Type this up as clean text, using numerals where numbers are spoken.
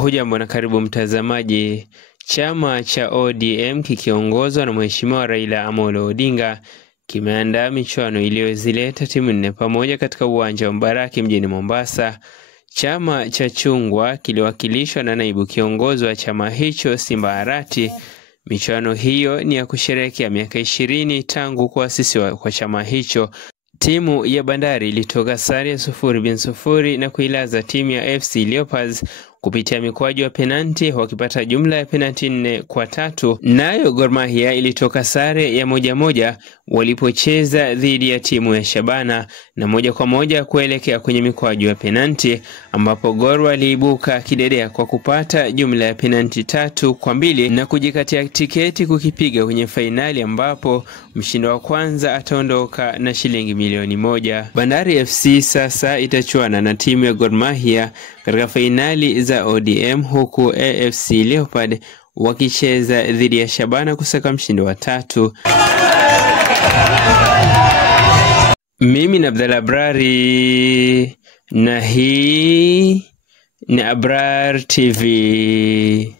Hujambo na karibu mtazamaji. Chama cha ODM kikiongozwa na Mheshimiwa Raila Amolo Odinga kimeandaa michuano iliyozileta timu nne pamoja katika uwanja wa Mbaraki mjini Mombasa. Chama cha Chungwa kiliwakilishwa na naibu kiongozi wa chama hicho Simba Arati. Michuano hiyo ni ya kusherehekea miaka 20 tangu kuasisiwa kwa chama hicho. Timu ya Bandari ilitoka sare ya 0-0 na kuilaza timu ya FC Leopards kupitia mikwaju ya penalti wakipata jumla ya penalti 4-3. Nayo Gor Mahia ilitoka sare ya 1-1 walipocheza dhidi ya timu ya Shabana na 1-1 kuelekea kwenye mikwaju ya penalti, ambapo Gor waliibuka kidedea kwa kupata jumla ya penalti 3-2 na kujikatia tiketi kukipiga kwenye fainali, ambapo mshindi wa kwanza ataondoka na shilingi milioni 1. Bandari FC sasa itachuana na timu ya Gor Mahia katika fainali za ODM, huku AFC Leopard wakicheza dhidi ya Shabana kusaka mshindi wa 3. Mimi ni Abdalla Abrari na hii ni Abrar TV.